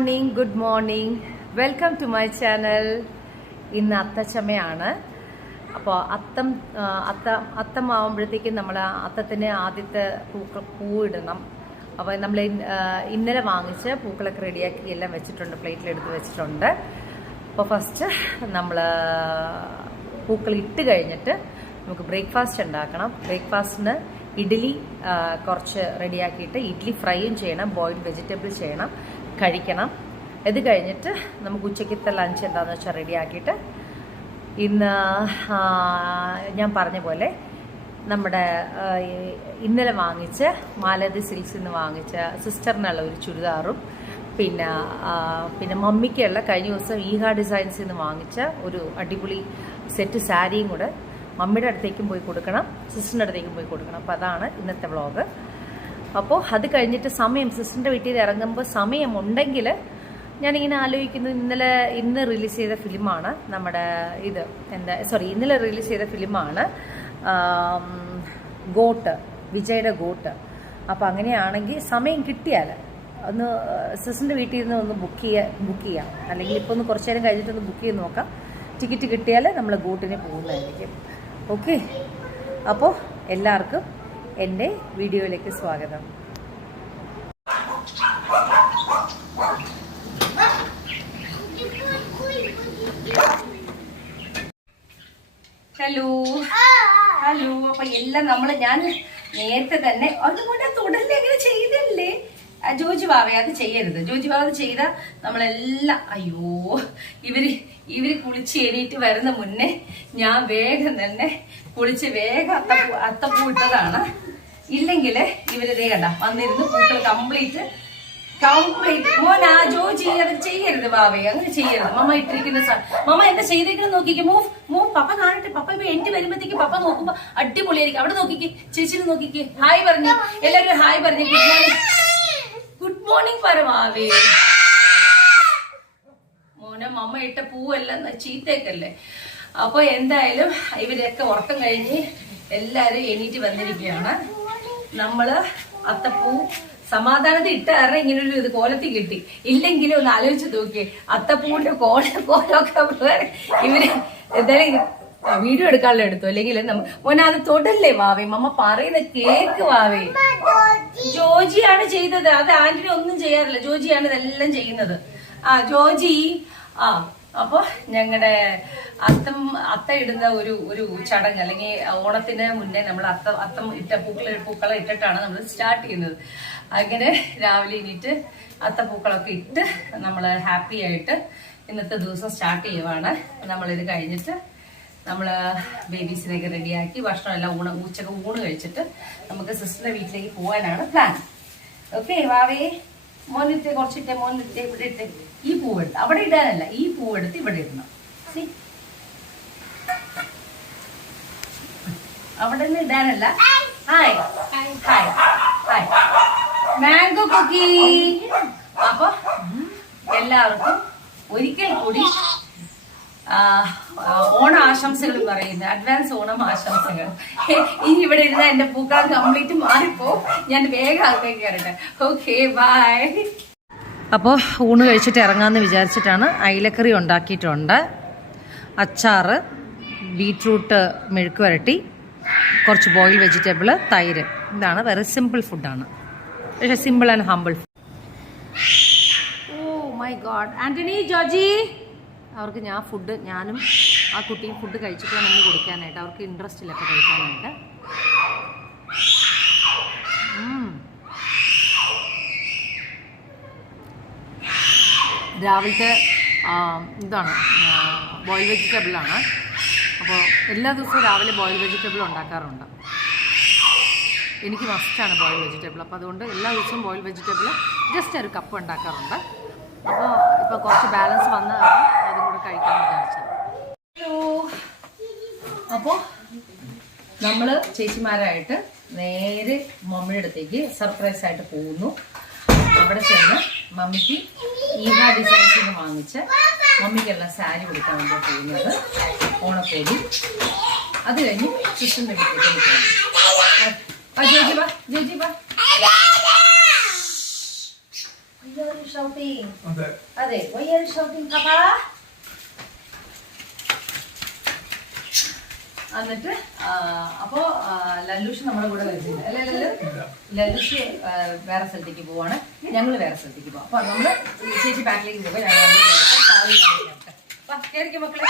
Good morning. Welcome to my channel. ഇന്ന് അത്തച്ചമയാണ്. അപ്പോൾ അത്തമാവുമ്പോഴത്തേക്കും നമ്മൾ അത്തത്തിന് ആദ്യത്തെ പൂവിടണം. അപ്പോൾ നമ്മൾ ഇന്നലെ വാങ്ങിച്ച് പൂക്കളൊക്കെ റെഡിയാക്കി എല്ലാം വെച്ചിട്ടുണ്ട്, പ്ലേറ്റിലെടുത്ത് വെച്ചിട്ടുണ്ട്. അപ്പോൾ ഫസ്റ്റ് നമ്മൾ പൂക്കൾ ഇട്ട് കഴിഞ്ഞിട്ട് നമുക്ക് ബ്രേക്ക്ഫാസ്റ്റ് ഉണ്ടാക്കണം. ബ്രേക്ക്ഫാസ്റ്റിന് ഇഡ്ഡലി കുറച്ച് റെഡിയാക്കിയിട്ട് ഇഡ്ഡലി ഫ്രൈയും ചെയ്യണം, ബോയിൽഡ് വെജിറ്റബിൾ ചെയ്യണം, കഴിക്കണം. ഇത് കഴിഞ്ഞിട്ട് നമുക്ക് ഉച്ചയ്ക്കത്തെ ലഞ്ച് എന്താണെന്ന് വെച്ചാൽ റെഡിയാക്കിയിട്ട് ഇന്ന് ഞാൻ പറഞ്ഞ പോലെ നമ്മുടെ ഇന്നലെ വാങ്ങിച്ച് മാലതി സിൽക്സിൽ നിന്ന് വാങ്ങിച്ച സിസ്റ്ററിനുള്ള ഒരു ചുരിദാറും പിന്നെ മമ്മിക്കുള്ള കഴിഞ്ഞ ദിവസം ഈഹ ഡിസൈൻസിൽ നിന്ന് വാങ്ങിച്ച ഒരു അടിപൊളി സെറ്റ് സാരിയും കൂടെ മമ്മിയുടെ അടുത്തേക്കും പോയി കൊടുക്കണം, സിസ്റ്ററിൻ്റെ അടുത്തേക്കും പോയി കൊടുക്കണം. അപ്പോൾ അതാണ് ഇന്നത്തെ വ്ളോഗ്. അപ്പോൾ അത് കഴിഞ്ഞിട്ട് സിസ്റ്ററിൻ്റെ വീട്ടിൽ ഇറങ്ങുമ്പോൾ സമയമുണ്ടെങ്കിൽ ഞാനിങ്ങനെ ആലോചിക്കുന്നത്, ഇന്ന് റിലീസ് ചെയ്ത ഫിലിമാണ് നമ്മുടെ ഇന്നലെ റിലീസ് ചെയ്ത ഫിലിമാണ് ഗോട്ട്, വിജയുടെ ഗോട്ട്. അപ്പോൾ അങ്ങനെയാണെങ്കിൽ സമയം കിട്ടിയാൽ ഒന്ന് സിസ്റ്ററിൻ്റെ വീട്ടിൽ നിന്ന് ഒന്ന് ബുക്ക് ചെയ്യാം, അല്ലെങ്കിൽ ഇപ്പോൾ ഒന്ന് കുറച്ച് നേരം കഴിഞ്ഞിട്ടൊന്ന് ബുക്ക് ചെയ്ത് നോക്കാം. ടിക്കറ്റ് കിട്ടിയാൽ നമ്മൾ ഗോട്ടിന് പോകുന്നതായിരിക്കും. ഓക്കെ, അപ്പോൾ എല്ലാവർക്കും എൻ്റെ വീഡിയോയിലേക്ക് സ്വാഗതം. ഹലോ. അപ്പൊ എല്ലാം ഞാൻ നേരത്തെ തന്നെ അതുകൊണ്ട് തുടർന്ന് എങ്ങനെ ചെയ്തല്ലേ ജോജി ബാവേ, അത് ചെയ്യരുത്. ജോജി ബാവ ചെയ്ത നമ്മളെല്ലാം ഇവര് കുളിച്ച് എണീറ്റ് വരുന്ന മുന്നേ ഞാൻ വേഗം തന്നെ കുളിച്ച് വേഗം അത്തപ്പൂ ഇട്ടതാണ്. ഇല്ലെങ്കിൽ ഇവരിതേ കണ്ട വന്നിരുന്ന് പൂക്കൾ കംപ്ലീറ്റ് മോൻ ആ ജോജി അത് ചെയ്യരുത് ബാവേ, അങ്ങനെ ചെയ്യരുത്. മമ്മ ഇട്ടിരിക്കുന്ന മമ്മ എന്താ ചെയ്തേക്കുന്നത് നോക്കിക്കേ. മൂവ് പപ്പ കാണട്ടെ. പപ്പ ഇപ്പൊ എന്റെ വരുമ്പോഴത്തേക്ക് പപ്പ നോക്കുമ്പോ അടിപൊളിയായിരിക്കും. അവിടെ നോക്കിക്കേ, ചേച്ചിനെ നോക്കിക്കേ. ഹായ് പറഞ്ഞു, എല്ലാവരും ഹായ് പറഞ്ഞു. ഗുഡ് മോർണിംഗ് പറ ബാവേ. മോനെ മമ്മ ഇട്ട പൂവെല്ലാം ചീത്തേക്കല്ലേ. അപ്പൊ എന്തായാലും ഇവരൊക്കെ ഉറക്കം കഴിഞ്ഞ് എല്ലാരും എണീറ്റ് വന്നിരിക്കുകയാണ്. നമ്മള് അത്തപ്പൂ സമാധാനത്തിൽ ഇട്ട കാരണം ഇങ്ങനൊരു ഇത് കോലത്തിൽ കിട്ടി. ഇല്ലെങ്കിലും ഒന്ന് ആലോചിച്ച് നോക്കിയേ, അത്തപ്പൂവിന്റെ കോലൊക്കെ ഇവര് എന്തായാലും വീഡിയോ എടുക്കാനുള്ള എടുത്തു. അല്ലെങ്കിൽ മോനെ അത് തൊടല്ലേ വാവേ, മമ്മ പറയുന്ന കേക്ക് വാവേ. ജോജിയാണ് ചെയ്തത്, അത് ആന്റണി ഒന്നും ചെയ്യാറില്ല. ജോജിയാണ് ഇതെല്ലാം ചെയ്യുന്നത്. ജോജി. അപ്പൊ ഞങ്ങളുടെ അത്ത ഇടുന്ന ഒരു ചടങ്ങ്, അല്ലെങ്കിൽ ഓണത്തിന് മുന്നേ നമ്മൾ അത്തം ഇട്ട പൂക്കളെ ഇട്ടിട്ടാണ് നമ്മൾ സ്റ്റാർട്ട് ചെയ്യുന്നത്. അങ്ങനെ രാവിലെ എണീറ്റ് അത്തപ്പൂക്കളൊക്കെ ഇട്ട് നമ്മൾ ഹാപ്പി ആയിട്ട് ഇന്നത്തെ ദിവസം സ്റ്റാർട്ട് ചെയ്യുവാണ്. നമ്മളിത് കഴിഞ്ഞിട്ട് നമ്മള് ബേബീസിനെയൊക്കെ റെഡിയാക്കി ഭക്ഷണമെല്ലാം ഉച്ചക്ക് ഊണ് കഴിച്ചിട്ട് നമുക്ക് സിസ്റ്ററിന്റെ വീട്ടിലേക്ക് പോകാനാണ് പ്ലാൻ. ഓക്കെ വാവേ, മോനിട്ട് കുറച്ചിട്ടേ, മോനിട്ട് ഇവിടെ ഇട്ട്. ഈ പൂവെടുത്ത് അവിടെ ഇടാനല്ല, ഈ പൂവെടുത്ത് ഇവിടെ ഇടണം. അവിടെ നിന്ന് ഇടാനല്ല. Hi hi hi, mango cookie. അപ്പൊ എല്ലാവർക്കും ഒരിക്കൽ കൂടി ഓണ ആശംസകൾ പറയുന്നത്, അഡ്വാൻസ് ഓണം ആശംസകൾ. ഇനി ഇവിടെ ഇരുന്ന എന്റെ പൂക്കൾ കംപ്ലീറ്റ് മാറിപ്പോ. ഞാൻ വേഗം ആൾക്കാർക്ക് കയറട്ടെ. Okay bye. അപ്പോൾ ഊണ് കഴിച്ചിട്ട് ഇറങ്ങാമെന്ന് വിചാരിച്ചിട്ടാണ്. അയിലക്കറി ഉണ്ടാക്കിയിട്ടുണ്ട്, അച്ചാറ്, ബീറ്റ്റൂട്ട് മെഴുക്ക് വരട്ടി, കുറച്ച് ബോയിൽ വെജിറ്റബിൾ, തൈര്. ഇതാണ് വെരി സിമ്പിൾ ഫുഡാണ്, പക്ഷേ simple and humble. Oh my God. Antony, Georgie, അവർക്ക് ഞാനും ആ കുട്ടിയും ഫുഡ് കഴിച്ചിട്ട് വേണം ഒന്ന് കൊടുക്കാനായിട്ട്. അവർക്ക് ഇൻട്രസ്റ്റ് ഇല്ല അപ്പോൾ കഴിക്കാനായിട്ട്. രാവിലത്തെ ഇതാണ് ബോയിൽ വെജിറ്റബിളാണ്. അപ്പോൾ എല്ലാ ദിവസവും രാവിലെ ബോയിൽ വെജിറ്റബിൾ ഉണ്ടാക്കാറുണ്ട്. എനിക്ക് മസ്റ്റാണ് ബോയിൽ വെജിറ്റബിൾ. അപ്പോൾ അതുകൊണ്ട് എല്ലാ ദിവസവും ബോയിൽ വെജിറ്റബിൾ ജസ്റ്റ് ഒരു കപ്പ് ഉണ്ടാക്കാറുണ്ട്. അപ്പോൾ ഇപ്പോൾ കുറച്ച് ബാലൻസ് വന്നതാണ്, അതും കൂടെ കഴിക്കാമെന്ന് വിചാരിച്ചത്. അപ്പോൾ നമ്മൾ ചേച്ചിമാരായിട്ട് നേരെ മമ്മിയുടെ അടുത്തേക്ക് സർപ്രൈസ് ആയിട്ട് പോകുന്നു. അവിടെ ചെന്ന് മമ്മിക്ക് ഈഹ ഡിസൈൻസിൽ നിന്ന് വാങ്ങിച്ച മമ്മിക്കെല്ലാം സാരി കൊടുക്കാൻ വേണ്ടിയാണ് പോകുന്നത്, ഓണക്കോടി. അത് കഴിഞ്ഞ് സിസ്റ്ററിൻ്റെ വീട്ടിലേക്ക് പോകുന്നു. ജോജി വാ. അതെ, why are you shouting, Papa? എന്നിട്ട് അപ്പോ ലല്ലൂഷ് നമ്മുടെ കൂടെ വരുന്നില്ല അല്ലേ ലല്ലൂഷ് വേറെ സ്ഥലത്തേക്ക് പോവാണ്, ഞങ്ങൾ വേറെ സ്ഥലത്തേക്ക് പോവാം. അപ്പൊ നമ്മള് ചേച്ചി ബാക്കിലേക്ക് പോകാം, ഞങ്ങൾ മക്കളെ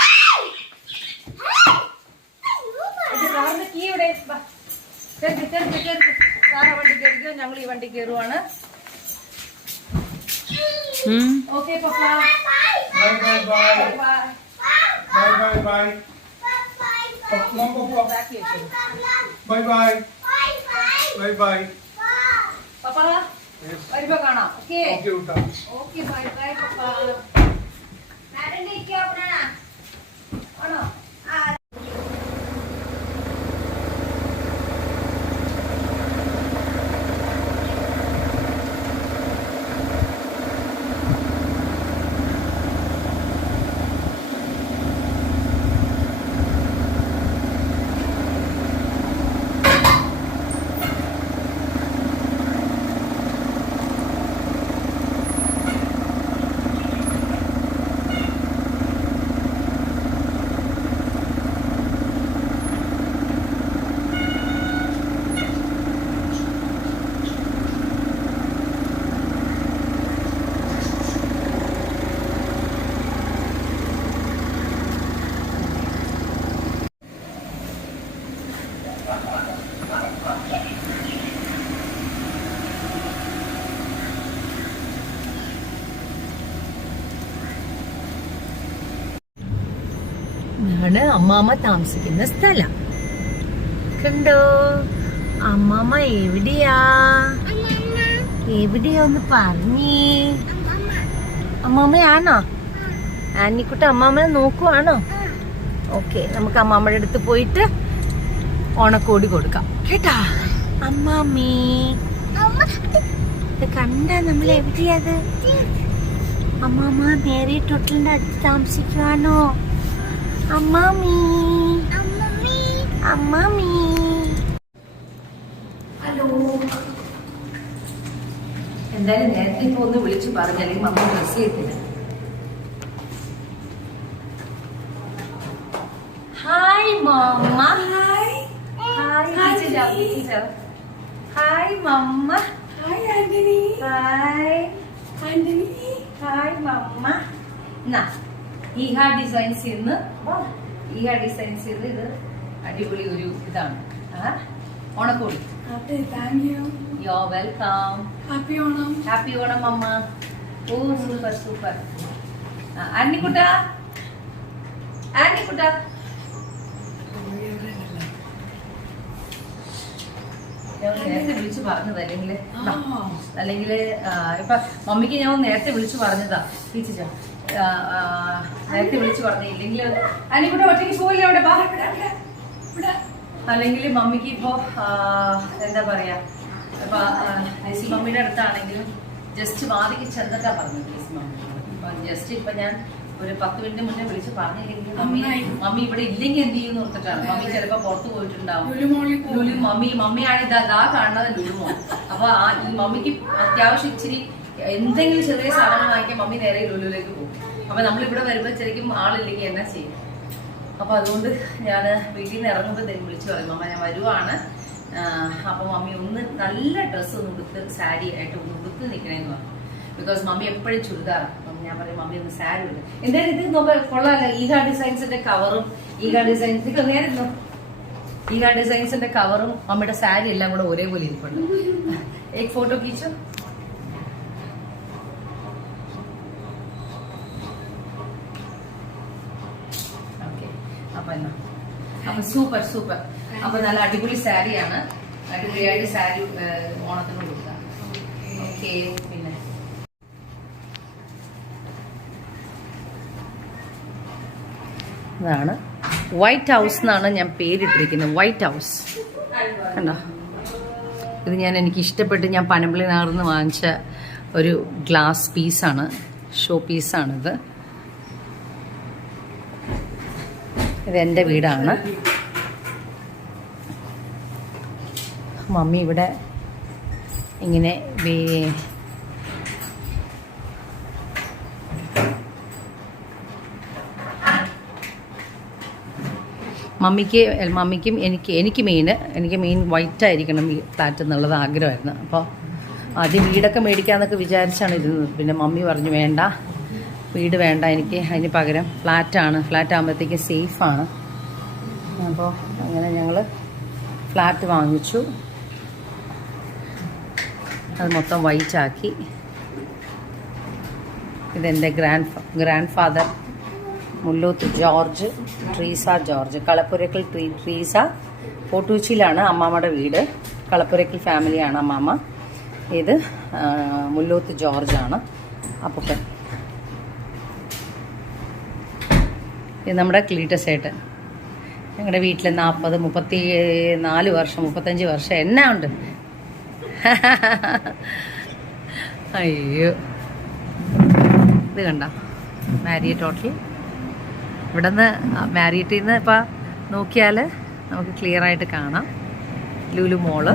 കാറിന്റെ കീ ഇവിടെ സാറാ വണ്ടി കയറിക്കോ, ഞങ്ങൾ ഈ വണ്ടി കയറുവാണ്. Okay papa, bye. Bye bye. Bye bye. Papa, വരുമ്പോ കാണാം. Okay. Okay bye bye papa. നാരങ്ങയ്ക്ക് ഓപ്പണാ. ആണോ? ാണ് അമ്മാമ്മ താമസിക്കുന്ന സ്ഥലം. കണ്ടോ അമ്മാമ്മ എവിടെയാന്ന് പറഞ്ഞേ? അമ്മാമ്മയാണോ? ആനിക്കുട്ട അമ്മാമ്മനെ നോക്കുവാണോ? ഓക്കെ, നമുക്ക് അമ്മാമ്മയുടെ അടുത്ത് പോയിട്ട് ഓണക്കോടി കൊടുക്കാം കേട്ടാ. അമ്മാമ്മേ കണ്ട നമ്മൾ എവിടെയത്? അമ്മാമ്മ മേരി ടോട്ടലിന്റെ അടുത്ത് താമസിക്കുവാണോ? അമ്മാമി ഹലോ. എന്തായാലും നേരത്തെ ഇപ്പൊ ഒന്ന് വിളിച്ചു പറഞ്ഞു, അല്ലെങ്കിൽ മമ്മ ഡ്രസ് ചെയ്തില്ല. ഹായ് മമ്മ. ഹായ് മമ്മ. ഹായ് മമ്മ. എന്നാ ഈഹ ഡിസൈൻസ് ഇന്ന് ഇത് അടിപൊളി ഒരു ഇതാണ് ഓണക്കോടി. യോ വെൽക്കം. ഹാപ്പി ഓണം അമ്മ. ഓ സൂപ്പർ. ആന്റിക്കുട്ട നേരത്തെ വിളിച്ചു പറഞ്ഞതാ, അല്ലെങ്കിൽ ഇപ്പൊ മമ്മിക്ക് ഞാൻ നേരത്തെ വിളിച്ചു പറഞ്ഞതാ ടീച്ചർ, നേരത്തെ വിളിച്ചു പറഞ്ഞു. ഇല്ലെങ്കിൽ അതിനിവിടെ ഒറ്റയ്ക്ക് പോയില്ല അവിടെ, അല്ലെങ്കിൽ മമ്മിക്ക് ഇപ്പോ എന്താ പറയാ, ഇപ്പൊ ഐസി മമ്മിയുടെ അടുത്താണെങ്കിലും ജസ്റ്റ് വാതിക്ക് ചെന്നിട്ടാ പറഞ്ഞത് ഐസി മമ്മി. ജസ്റ്റ് ഇപ്പൊ ഞാൻ ഒരു 10 മിനിറ്റ് മുന്നേ വിളിച്ച് പറഞ്ഞില്ലെങ്കിൽ മമ്മി ഇവിടെ ഇല്ലെങ്കിൽ എന്ത് ചെയ്യുമെന്ന് ഓർത്തിട്ടാണ്. മമ്മി ചിലപ്പോ പുറത്തു പോയിട്ടുണ്ടാവും. മമ്മിയാണ് ഇതാ കാണുന്നത് ലുലുമോ. അപ്പൊ ഈ മമ്മിക്ക് അത്യാവശ്യം ഇച്ചിരി എന്തെങ്കിലും ചെറിയ സാധനം വാങ്ങിക്കാൻ മമ്മി നേരെ ലുലുവിലേക്ക് പോകും. അപ്പൊ നമ്മളിവിടെ വരുമ്പോ ശരിക്കും ആളില്ലെങ്കിൽ എന്നാ ചെയ്യും. അപ്പൊ അതുകൊണ്ട് ഞാൻ വീട്ടിൽ നിന്ന് ഇറങ്ങുമ്പോൾ വിളിച്ചു പറയും, മമ്മ ഞാൻ വരുവാണ്, അപ്പൊ മമ്മി ഒന്ന് നല്ല ഡ്രസ്സ് ഒന്ന് ഉടുത്ത് സാരി ആയിട്ട് ഒന്ന് ഉടുത്ത് നിൽക്കണേന്ന് പറഞ്ഞു. ബിക്കോസ് മമ്മി എപ്പോഴും ചുരിദാറാണ്. ഞാൻ പറയും മമ്മി ഒന്ന് സാരി ഇടും. എന്തായാലും ഇത് നോക്കാൻ കൊള്ളാമല്ലോ. ഈഗ ഡിസൈൻസിന്റെ കവറും ഈഗ ഡിസൈൻസിന്റെ കവറും മമ്മിയുടെ സാരി എല്ലാം കൂടെ ഒരേപോലെ ഇരിപ്പുണ്ട്. एक फोटो खींचो. ഓക്കെ, അപ്പൊ സൂപ്പർ. അപ്പൊ നല്ല അടിപൊളി സാരിയാണ്, അടിപൊളിയായിട്ട് സാരി ഓണത്തിന് കൊടുക്കാം. ഓക്കെ, പിന്നെ ഇതാണ് വൈറ്റ് ഹൗസ് എന്നാണ് ഞാൻ പേരിട്ടിരിക്കുന്നത്. വൈറ്റ് ഹൗസ് കണ്ടോ? ഇത് എനിക്ക് ഇഷ്ടപ്പെട്ട് ഞാൻ പനമ്പള്ളി നഗറിന്ന് വാങ്ങിച്ച ഒരു ഗ്ലാസ് പീസാണ്, ഷോ പീസാണിത്. ഇതെൻ്റെ വീടാണ്. മമ്മി ഇവിടെ ഇങ്ങനെ മമ്മിക്കും എനിക്ക് മെയിൻ വൈറ്റ് ആയിരിക്കണം ഈ ഫ്ലാറ്റ് എന്നുള്ളത് ആഗ്രഹമായിരുന്നു. അപ്പോൾ ആദ്യം വീടൊക്കെ മേടിക്കാമെന്നൊക്കെ വിചാരിച്ചാണ് ഇരുന്നത്. പിന്നെ മമ്മി പറഞ്ഞു വേണ്ട, വീട് വേണ്ട, എനിക്ക് അതിന് പകരം ഫ്ലാറ്റ് ആകുമ്പോഴത്തേക്കും സേഫാണ്. അപ്പോൾ അങ്ങനെ ഞങ്ങൾ ഫ്ലാറ്റ് വാങ്ങിച്ചു. അത് മൊത്തം വൈറ്റ് ആക്കി. ഇതെൻ്റെ grandfather Mullooth George, Treesa George, Kalappurakkal Treesa. ഫോർട്ടുകൊച്ചിയിലാണ് അമ്മാമ്മയുടെ വീട്. കളപ്പുരക്കൽ ഫാമിലിയാണ് അമ്മാമ്മ. ഇത് മുല്ലൂത്ത് ജോർജാണ് അപ്പൂപ്പൻ. ഇത് നമ്മുടെ ക്ലീറ്റസേട്ട്. ഞങ്ങളുടെ വീട്ടിൽ 34 വർഷം 35 വർഷം എന്നാ ഉണ്ട്. അയ്യോ, ഇത് കണ്ട മാരിയറ്റ് ഹോട്ടൽ. ഇവിടെ നിന്ന് മാരിയറ്റിൽ നിന്ന് ഇപ്പം നോക്കിയാൽ നമുക്ക് ക്ലിയർ ആയിട്ട് കാണാം ലുലു മോള്.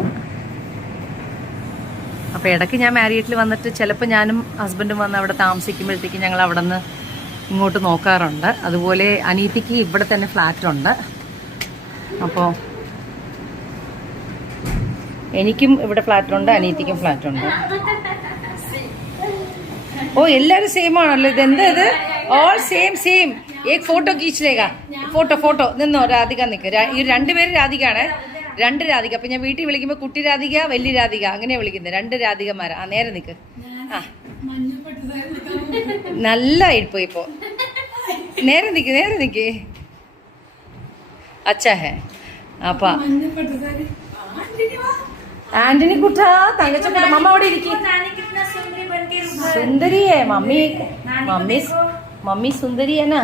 അപ്പോൾ ഇടയ്ക്ക് ഞാൻ മാരിയറ്റിൽ വന്നിട്ട് ചിലപ്പോൾ ഞാനും ഹസ്ബൻഡും വന്ന് അവിടെ താമസിക്കുമ്പോഴത്തേക്കും ഞങ്ങൾ അവിടെ നിന്ന് ഇങ്ങോട്ട് നോക്കാറുണ്ട്. അതുപോലെ അനീതിക്ക് ഇവിടെ തന്നെ ഫ്ലാറ്റുണ്ട്. അപ്പോൾ എനിക്കും ഇവിടെ ഫ്ലാറ്റുണ്ട്, അനീതിക്കും ഫ്ലാറ്റുണ്ട്. ഓ, എല്ലാവരും സെയിം ആണല്ലോ. ഇത് എന്താ ഇത്? All same. ഏക് ഫോട്ടോ കീച്ചിലേക്കാ. ഫോട്ടോ നിന്നോ. രാധിക നിൽക്ക്. ഈ രണ്ടുപേരും രാധികയാണ്. 2 രാധിക. അപ്പം ഞാൻ വീട്ടിൽ വിളിക്കുമ്പോൾ കുട്ടി രാധിക, വലിയ രാധിക അങ്ങനെയാണ് വിളിക്കുന്നത്. 2 രാധികമാരാ. നേരെ നിൽക്ക്. ആ, നല്ല ഇരിപ്പോ ഇപ്പോ. നേരെ നിൽക്ക്. അച്ഛാ ഹേ. അപ്പം ആന്റണി കുട്ടാ, തങ്കച്ചക്കുട്ട, മമ്മ അവിടെ ഇരിക്കും. സുന്ദരിയേ മമ്മി സുന്ദരിയേനാ.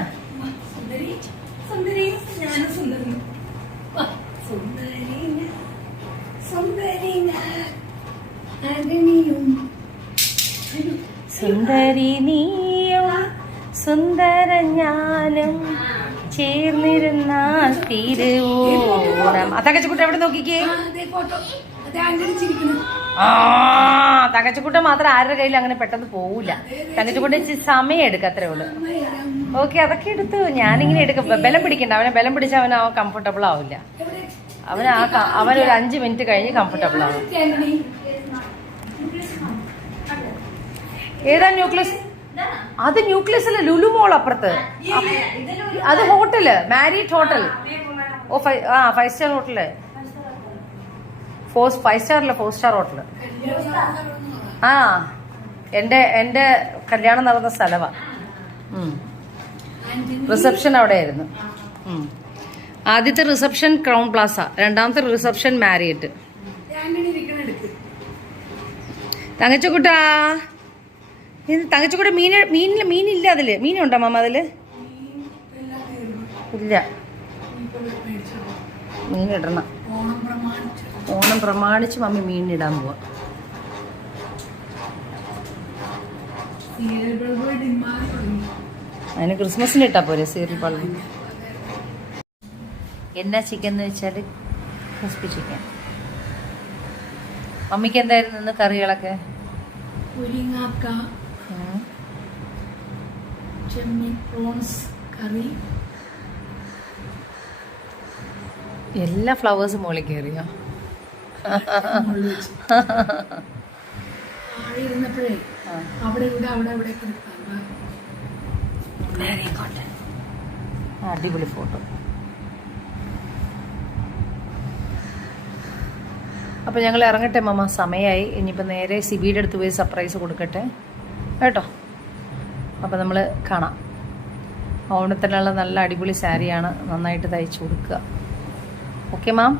സുന്ദരി നീയും സുന്ദര ഞാനും ചേർന്നിരുന്നാൽ തിരുവോണം. തങ്കച്ചക്കുട്ട എവിടെ നോക്കിക്കേ. തങ്കച്ചക്കുട്ട മാത്രം ആരുടെ കയ്യിൽ അങ്ങനെ പെട്ടെന്ന് പോവില്ല. തങ്കച്ചക്കുട്ട സമയം എടുക്കും, അത്രേ ഉള്ളൂ. ഓക്കെ, അതൊക്കെ എടുത്തു. ഞാനിങ്ങനെ എടുക്കും. ബലം പിടിക്കണ്ട. അവനെ ബലം പിടിച്ചാൽ അവൻ കംഫർട്ടബിൾ ആവില്ല. അവൻ ഒരു 5 മിനിറ്റ് കഴിഞ്ഞ് കംഫർട്ടബിൾ ആവും. ഏതാ ന്യൂക്ലിയസ്? അത് ന്യൂക്ലിയസ് അല്ല, ലുലു മോൾ അപ്പുറത്ത്. അത് ഹോട്ടല്, മാരിയറ്റ് ഹോട്ടൽ. ഓ 5 സ്റ്റാർ ഹോട്ടല്. 5 സ്റ്റാറില്ല, 4 star hotel. ആ, എന്റെ കല്യാണം നടന്ന സ്ഥലമാ. റിസപ്ഷൻ അവിടെ ആയിരുന്നു. ആദ്യത്തെ റിസപ്ഷൻ ക്രൗൺ പ്ലാസ, രണ്ടാമത്തെ റിസപ്ഷൻ മാരിയറ്റ്. തങ്കച്ചക്കുട്ടാ, തങ്കച്ചക്കുട്ട മീനില്ല അതില്. മീനുണ്ടോ മാമ അതില്? ഇല്ല, മീനിടണം. ഓണം പ്രമാണിച്ച് മമ്മി മീനിടാൻ പോവാ. അതിന് ക്രിസ്മസിന് ഇട്ടാ പോരെ സീരിയൽ പള്ളി. എന്നാ ചിക്കൻ എന്ന് വെച്ചാൽ ക്രിസ്പി ചിക്കൻ. മമ്മിക്ക് എന്തായിരുന്നു ഇന്ന് കറികളൊക്കെ? മുരിങ്ങാക്ക, ചെമ്മീൻ, പ്രോൺസ് കറി. എല്ലാ ഫ്ലവേഴ്സും മുകളിൽ കയറിയോ? ഇരുന്നപ്പോഴേ അവിടെ അടിപൊളി ഫോട്ടോ. അപ്പോൾ ഞങ്ങൾ ഇറങ്ങട്ടെ മാമ, സമയമായി. ഇനിയിപ്പോൾ നേരെ സിബിയുടെ അടുത്ത് പോയി സർപ്രൈസ് കൊടുക്കട്ടെ കേട്ടോ. അപ്പോൾ നമ്മൾ കാണാം. ഓണത്തിനുള്ള നല്ല അടിപൊളി സാരിയാണ്, നന്നായിട്ട് തയ്ച്ചു കൊടുക്കുക. Okay ma'am,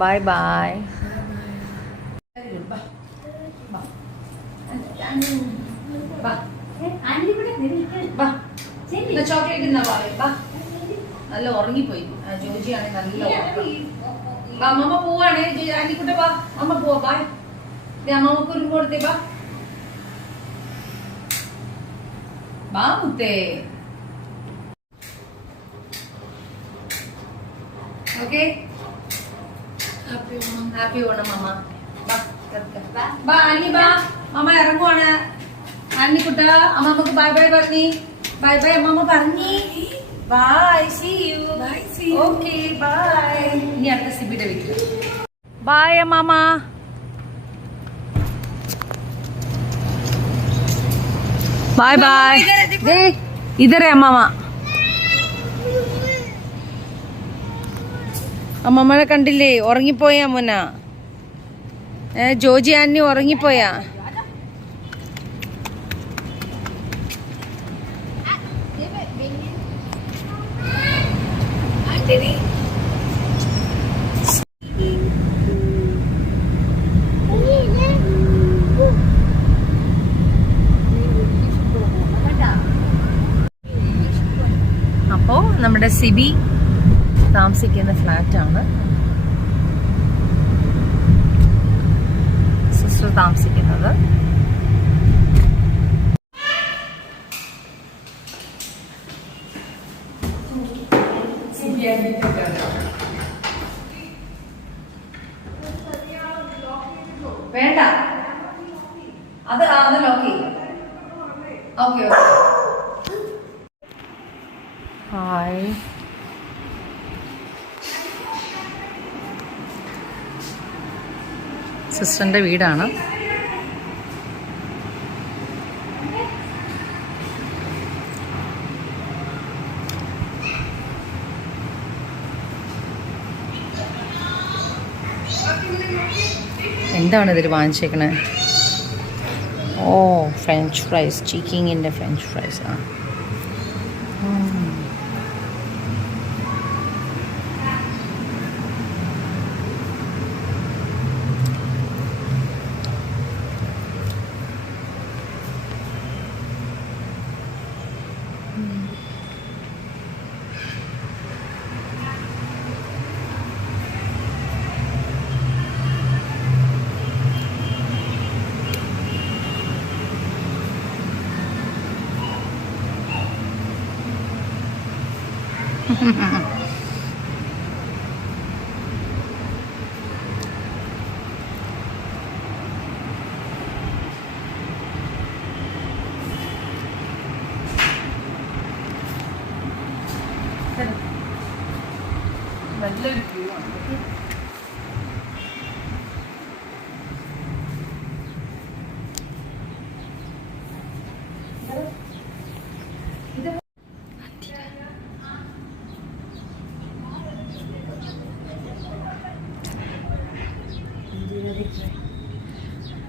bye bye. Chocolate നല്ല ഉറങ്ങിപ്പോയി. ജോജിയാണെങ്കിൽ നല്ല അമ്മമ്മ പോവാണ്. ആന്റിക്കുട്ട വാ, അമ്മ പോവാ. ബായ്. അമ്മമ്മക്ക് ഒരു കൊടുത്തേ. ബാ മുത്തേ. ഓക്കെ, ഹാപ്പി ഓണം അമ്മ. ബാ ആന്റി, ബാ. അമ്മ ഇറങ്ങുവാണ്. ആന്റിക്കുട്ട, അമ്മമ്മക്ക് ബൈ ബൈ പറഞ്ഞി. ബൈ ബൈ അമ്മമ്മ പറഞ്ഞി. Bye, see you. Okay bye. ഇനി അടുത്ത സിബിയുടെ വീട്ടിൽ. ബൈ അമ്മാമ. Bye bye. ഇതരേ അമ്മാമ. അമ്മമ്മനെ കണ്ടില്ലേ? ഉറങ്ങിപ്പോയാ മുന്ന. ജോജി ആന്റി ഉറങ്ങിപ്പോയാ? അപ്പോ നമ്മുടെ സിബി താമസിക്കുന്ന ഫ്ലാറ്റാണ് സിസ്റ്റർ താമസിക്കുന്നത്. വേണ്ട, അത് ലോക്ക് ചെയ്യും. Okay okay. ഹായ്. സിസ്റ്ററിന്റെ വീടാണ്. എന്താണ് ഇതിൽ വാങ്ങിച്ചേക്കണേ? ഓ, ഫ്രഞ്ച് ഫ്രൈസ്. ചിക്കിങ്ങിൻ്റെ ഫ്രഞ്ച് ഫ്രൈസ്. ആ, നല്ലൊരു വ്യൂ ആണ്.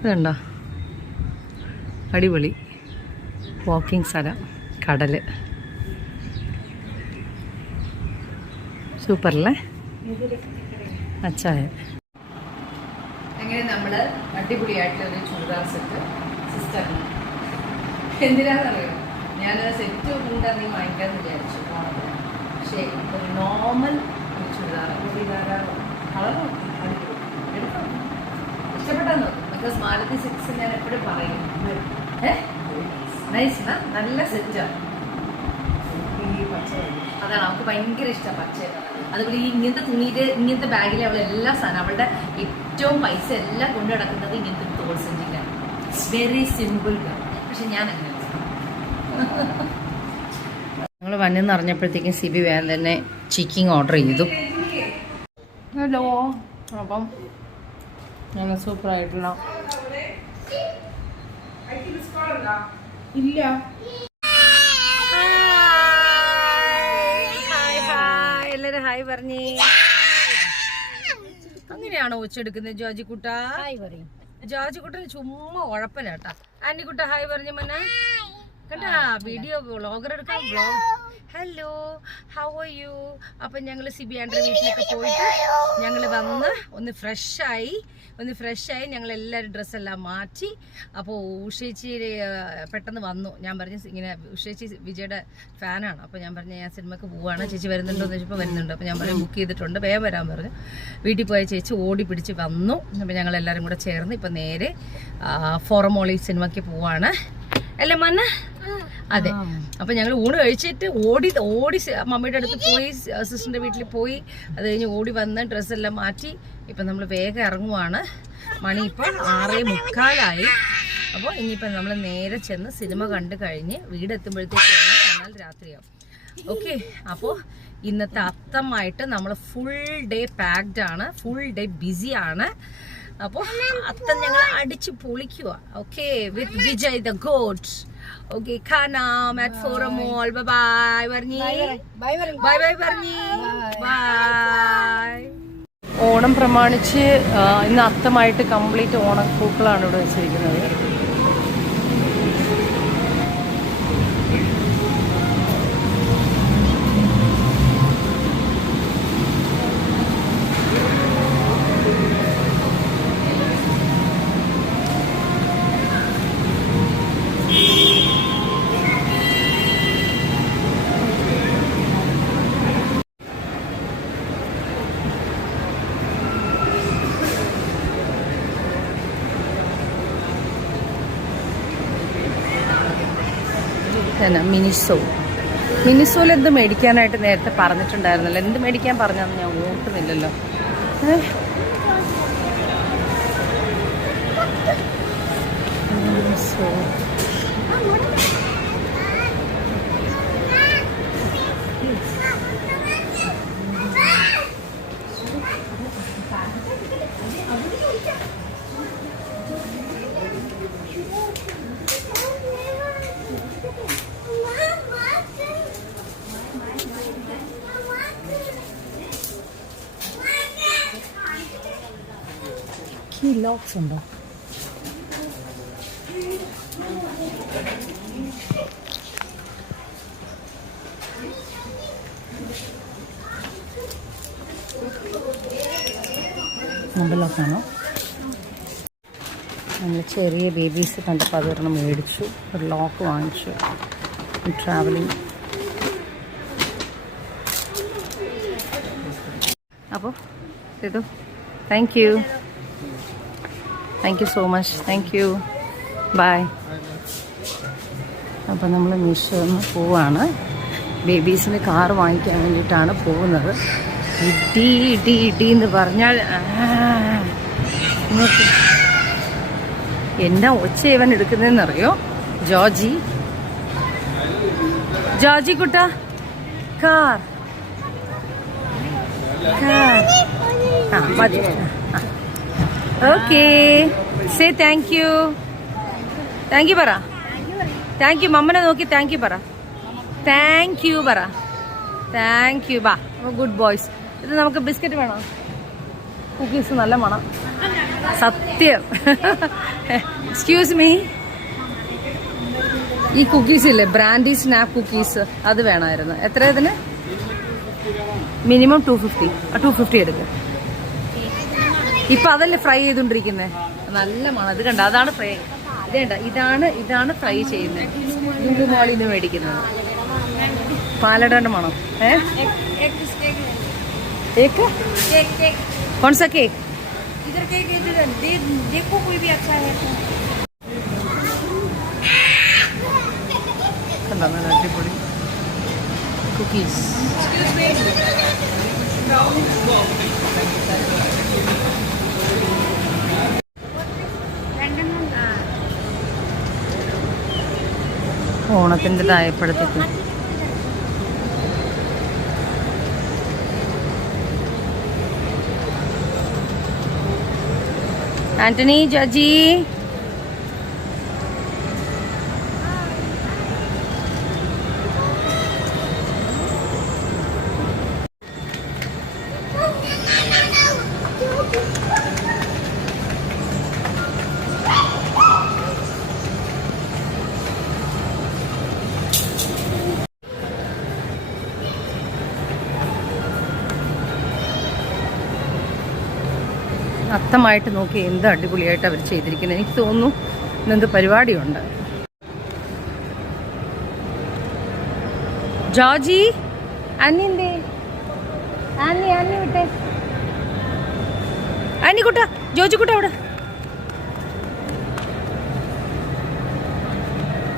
ഇതുണ്ടോ? അടിപൊളി വാക്കിംഗ് സ്ഥലം, കടല്. സൂപ്പറല്ലേ? അച്ചായ. അങ്ങനെ നമ്മൾ അടിപൊളിയായിട്ടൊരു ചുരിദാർ സെറ്റ് സിസ്റ്ററിന്. എന്തിനാണെന്നറിയോ? ഞാനത് സെറ്റ് കൊണ്ടുതന്നെ വാങ്ങിക്കാമെന്ന് വിചാരിച്ചു പോണത്. പക്ഷേ ഒരു നോർമൽ ചുരിദാർ കളർ എടുക്കാം. ഇഷ്ടപ്പെട്ടാന്ന് നോക്കും. ബിക്കോസ് മാലതി സിക്സ് ഞാൻ എപ്പോഴും പറയും. നൈസ്, നല്ല സെറ്റാണ്. അതാണ് അവൾക്ക് ഭയങ്കര ഇഷ്ടം പച്ച. അതുപോലെ ഈ ഇങ്ങനത്തെ തുണിയുടെ ഇങ്ങനത്തെ ബാഗിലെ അവൾ എല്ലാ സാധനം, അവളുടെ ഏറ്റവും പൈസ എല്ലാം കൊണ്ടു നടക്കുന്നത് ഇങ്ങനത്തെ തോൾ സെഞ്ചിലാണ്. Very simple. പക്ഷെ ഞാൻ അങ്ങനെ ഞങ്ങൾ വന്നെന്ന് അറിഞ്ഞപ്പോഴത്തേക്കും സിബി വേഗം തന്നെ ചിക്കിങ് ഓർഡർ ചെയ്തു. ഹലോ. അപ്പം നല്ല സൂപ്പറായിട്ടുള്ള ഇല്ല. എല്ലാരും ഹായ് പറഞ്ഞേ. അങ്ങനെയാണോ ഒച്ചെടുക്കുന്നത് ജോജിക്കുട്ട? ജോജിക്കുട്ടന് ചുമ്മാ ഉഴപ്പലാട്ടാ. ആന്റിക്കുട്ട ഹായ് പറഞ്ഞു മന്ന. കണ്ടാ വീഡിയോ വ്ളോഗർ എടുക്കാം. Vlog. Hello, how are you? അപ്പം ഞങ്ങൾ സിബി ആൻഡ്രി വീട്ടിലൊക്കെ പോയിട്ട് ഞങ്ങൾ വന്ന് ഒന്ന് ഫ്രഷായി ഞങ്ങൾ എല്ലാവരും ഡ്രസ്സെല്ലാം മാറ്റി. അപ്പോൾ ഉഷേച്ചി പെട്ടെന്ന് വന്നു. ഞാൻ പറഞ്ഞു ഇങ്ങനെ ഉഷേച്ചി വിജയുടെ ഫാനാണ്. അപ്പോൾ ഞാൻ പറഞ്ഞു ഞാൻ സിനിമയ്ക്ക് പോവാണ്, ചേച്ചി വരുന്നുണ്ടോ എന്ന് ചോദിച്ചപ്പോൾ വരുന്നുണ്ട്. അപ്പോൾ ഞാൻ പറഞ്ഞു ബുക്ക് ചെയ്തിട്ടുണ്ട്, വേഗം വരാൻ പറഞ്ഞു. വീട്ടിൽ പോയ ചേച്ചി ഓടി പിടിച്ച് വന്നു. അപ്പോൾ ഞങ്ങളെല്ലാവരും കൂടെ ചേർന്ന് ഇപ്പം നേരെ ഫോറമോളി സിനിമയ്ക്ക് പോവാണ്. അല്ലേ മന്ന? അതെ. അപ്പം ഞങ്ങൾ ഊണ് കഴിച്ചിട്ട് ഓടി മമ്മിയുടെ അടുത്ത് പോയി, സിസ്റ്ററിൻ്റെ വീട്ടിൽ പോയി. അത് കഴിഞ്ഞ് ഓടി വന്ന് ഡ്രസ്സെല്ലാം മാറ്റി ഇപ്പം നമ്മൾ വേഗം ഇറങ്ങുവാണ്. മണി ഇപ്പം 6:45. അപ്പോൾ ഇനിയിപ്പം നമ്മൾ നേരെ ചെന്ന് സിനിമ കണ്ടു കഴിഞ്ഞ് വീടെത്തുമ്പോഴത്തേക്ക് എന്നാൽ രാത്രിയാവും. ഓക്കെ. അപ്പോൾ ഇന്നത്തെ അത്തമായിട്ട് നമ്മൾ ഫുൾ ഡേ പാക്ഡ് ആണ്, ഫുൾ ഡേ ബിസി ആണ്. അപ്പോൾ അത്തം ഞങ്ങൾ അടിച്ച് പൊളിക്കുക. Okay, with Vijay the god. Okay, കാണാം അറ്റ് ഫോറം മോൾ. ബൈ പറഞ്ഞി, ബൈ ബൈ പറഞ്ഞി, ബൈ. ഓണം പ്രമാണിച്ച് ഇന്ന് അത്തമായിട്ട് കംപ്ലീറ്റ് ഓണപ്പൂക്കളാണ് ഇവിടെ വെച്ചിരിക്കുന്നത്. മിനിസോയിൽ എന്ത് മേടിക്കാനായിട്ട് നേരത്തെ പറഞ്ഞിട്ടുണ്ടായിരുന്നല്ലോ. എന്ത് മേടിക്കാൻ പറഞ്ഞാന്ന് ഞാൻ ഓർക്കുന്നില്ലല്ലോ. കീ ലോക്സ് ഉണ്ടോ? നമ്പർ ലോക്കാണോ? നമ്മൾ ചെറിയ ബേബീസ് കണ്ടപ്പോൾ അതൊരെണ്ണം മേടിച്ചു, ഒരു ലോക്ക് വാങ്ങിച്ചു. ട്രാവലിംഗ്. അപ്പോൾ ഇത് thank you so much. Thank you, bye. അപ്പോൾ നമ്മൾ മീഷോന്ന് പോവാണ്. ബേബീസിന് കാർ വാങ്ങിക്കാൻ വേണ്ടിയിട്ടാണ് പോകുന്നത്. ഇടി ഇടി ഇടി എന്ന് പറഞ്ഞാൽ എന്നാ ഒച്ച ഇവൻ എടുക്കുന്നതെന്നറിയോ? ജോജി കുട്ട, കാർ മതി. ഓക്കെ, സേ താങ്ക് യു പറ. താങ്ക് യു മമ്മനെ നോക്കി താങ്ക് യു പറ. താങ്ക് യു പറ. Thank you. ബാ, ഗുഡ് ബോയ്സ്. ഇത് നമുക്ക് ബിസ്ക്കറ്റ് വേണോ? കുക്കീസ് നല്ല മണം, സത്യം. എക്സ്ക്യൂസ് മീ, ഈ കുക്കീസ് ഇല്ലേ, ബ്രാൻഡി സ്നാപ്പ് കുക്കീസ്, അത് വേണമായിരുന്നു. എത്ര ഇതിന്? മിനിമം 250 എടുക്കുക. ഇപ്പൊ അതല്ലേ ഫ്രൈ ചെയ്തോണ്ടിരിക്കുന്നത്. നല്ല മണം. ഇത് കണ്ട, അതാണ് ഫ്രൈ. ഇതാണ് ഫ്രൈ ചെയ്യുന്നത്. ലുലു മോളിൽ നിന്ന് മേടിക്കുന്നത്. പാലടയുടെ മണം. कौन सा केक? इधर केक देखो, कोई भी अच्छा है. अड्डीपोड़ी कुकीज. ഓണത്തിൻ്റെതായപ്പോഴത്തേക്കും ആന്റണി, ജോജി, അത്തമായിട്ട് നോക്കി എന്ത് അടിപൊളിയായിട്ട് അവർ ചെയ്തിരിക്കുന്നത്. എനിക്ക് തോന്നുന്നു ഇന്നെന്ത് പരിപാടിയുണ്ട്. ജോജി, അന്നി എന്തേ? അന്നി വിട്ടെ. അന്നി കുട്ട, ജോജി കുട്ട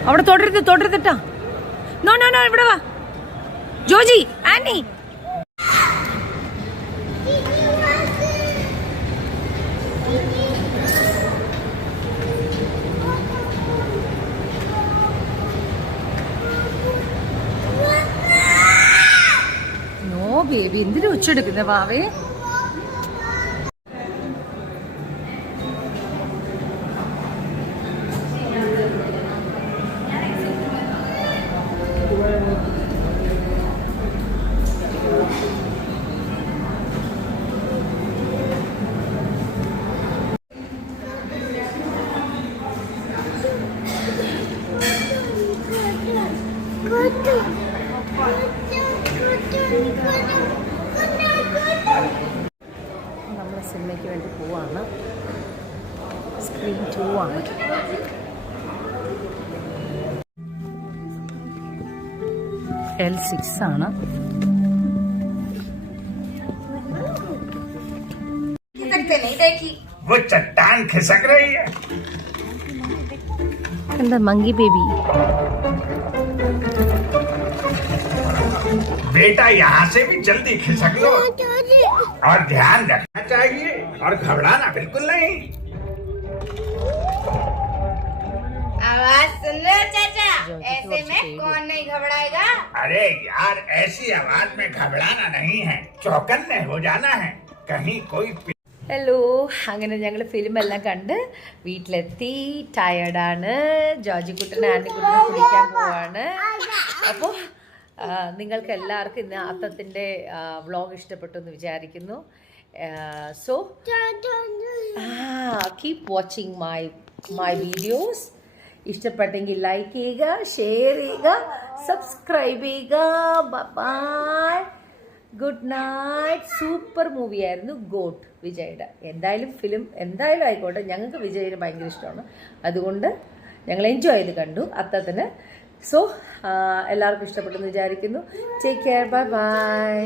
അവിടെ തൊടരുതിട്ടാ. നോ ഇവിടെ വാ. ജോജി, ആന്നി. ബേബി എന്തിനു ഉച്ചെടുക്കുന്ന വാവേ? നമ്മൾ സിനിമയ്ക്ക് വേണ്ടി പോവാണ്. സ്ക്രീൻ 2 ആണ്. L6 ആണ്. वो चट्टान खिसक रही है. എന്താ मंगी बेबी? बेटा यहाँ से भी जल्दी खिसक लो और ध्यान रखना चाहिए और घबराना बिल्कुल नहीं. आवाज सुन लो चाचा, ऐसे में कौन नहीं घबराएगा? अरे यार, ऐसी आवाज में घबराना नहीं है, चौकन्ने हो जाना है. कहीं कोई ഹലോ, അങ്ങനെ ഞങ്ങൾ ഫിലിം എല്ലാം കണ്ട് വീട്ടിലെത്തി. ടയേർഡാണ്. ജോജിക്കുട്ടനെ ആൻറ്റിക്കുട്ടനെ കുളിക്കാൻ പോവാണ്. അപ്പോൾ നിങ്ങൾക്ക് എല്ലാവർക്കും ഇന്ന് അത്തത്തിൻ്റെ വ്ളോഗ് ഇഷ്ടപ്പെട്ടു എന്ന് വിചാരിക്കുന്നു. So keep watching my videos. ഇഷ്ടപ്പെട്ടെങ്കിൽ ലൈക്ക് ചെയ്യുക, ഷെയർ ചെയ്യുക, സബ്സ്ക്രൈബ് ചെയ്യുക. By. Good night. Super മൂവിയായിരുന്നു got വിജയുടെ. എന്തായാലും ഫിലിം എന്തായാലും ആയിക്കോട്ടെ, ഞങ്ങൾക്ക് വിജയിന് ഭയങ്കര ഇഷ്ടമാണ്. അതുകൊണ്ട് ഞങ്ങൾ എൻജോയ് ചെയ്ത് കണ്ടു അത്തത്തിന്. സോ എല്ലാവർക്കും ഇഷ്ടപ്പെട്ടെന്ന് വിചാരിക്കുന്നു. Take care. Bye bye.